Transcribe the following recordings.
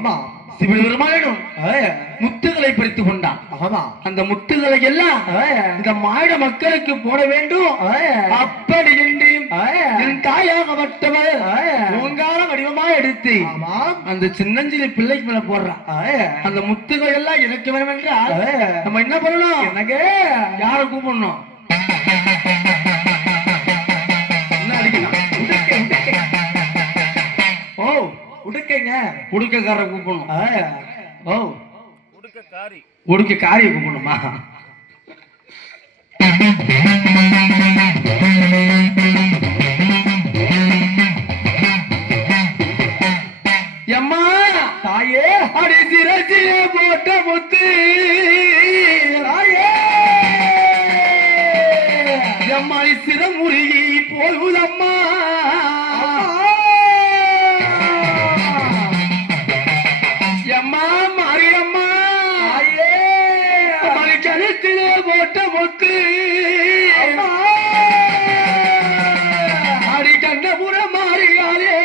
ஆமா சிவபெருமானும் முத்துகளை பறித்து கொண்டான். அந்த முத்துகளை எல்லாம் இந்த மாட மக்களுக்கு போட வேண்டும். அப்படி என்று என் தாயாகப்பட்டவர் ஓங்கார வடிவமா எடுத்து அந்த சின்னஞ்சிறு பிள்ளைக்கு மேல போடுறான். அந்த முத்துகள் எல்லாம் எனக்கு வேணும் என்றால் நம்ம என்ன பண்ணணும்? எனக்கு யாரை கூப்பிடணும்? என்ன அடிக்கணும்? ஓ உடுக்கைங்க, உடுக்கைக்காரரை கூப்பிடணும். ஓ உடுக்கைக்காரியை கூப்பிடணுமா? எம்மா தாயே அடி சிரசிலே போட்ட முத்து தாயே எம்மா சிரமுருகி போகுதம்மா. எம்மா மாரியம்மா கழுத்திலே போட்ட முத்து அடி கண்டபுர மாறியாலே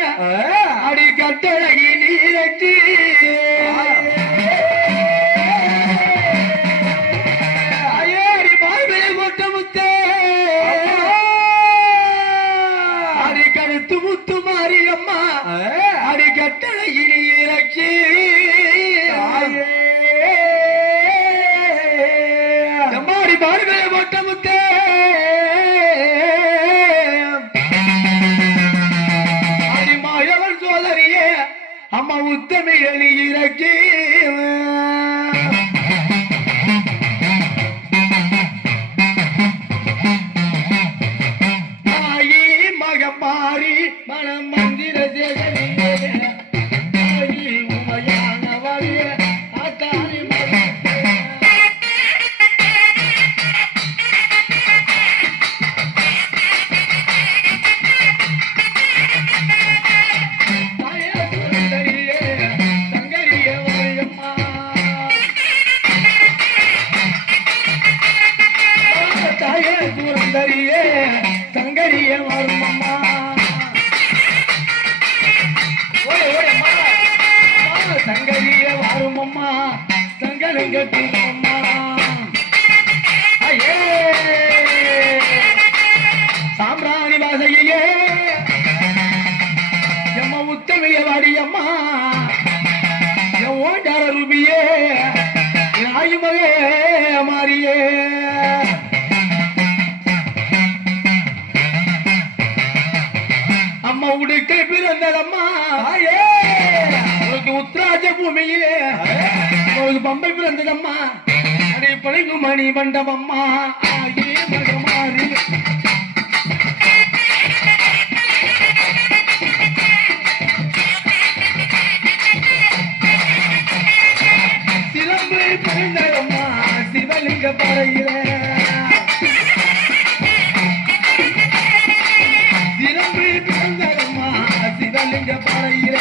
அடி கட்டழகி நீரச்சி அடி மார்பிலே போட்ட முத்தே அடி கருத்து முத்து மாரியம்மா அடி கட்டழகி நீரச்சி மார்பிலே போட்ட முத்தே அடி மாயவன் சோதரியே அம்மா உத்தமி எலி இறக்கி தாயி மகம் மாறி மனம் மந்திர சேகரியே தாயி உமையானவரியே ஆத்தாரி சங்கரிய வருமம்மா சங்கரிய வருமம்மா சங்கரம் கட்டினம்மா சாம்பிராணி வாசையே எம்ம உத்தமைய வாடியம்மா என் ஓண்டார ரூபியே ஆயுமகே மாறியே அம்மா உடுக்கை பிறந்ததம்மா உனக்கு உத்ராஜ பூமியிலே உனக்கு பம்பை பிறந்ததம்மா அடி பழங்கு மணி மண்டபம்மா ஆயே மகமாறி சிலம்பு பிறந்ததம்மா சிவலிங்க பறையிலே சிவலிங்க பறையில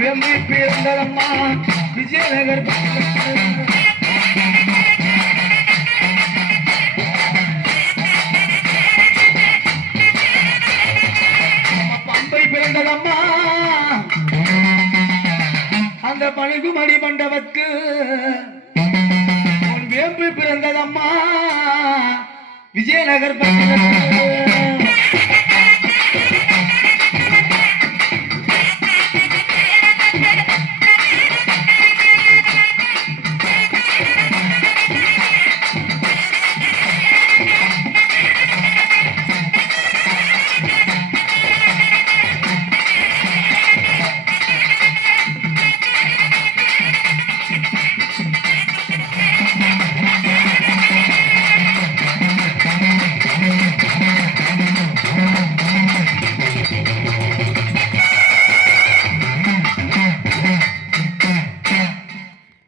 வெம்பி பிறந்ததம்மா விஜயநகர் பம்பை பிறந்ததம்மா அந்த பழகுமணி மண்டபத்து வேம்பு பிறந்ததம்மா விஜயநகர்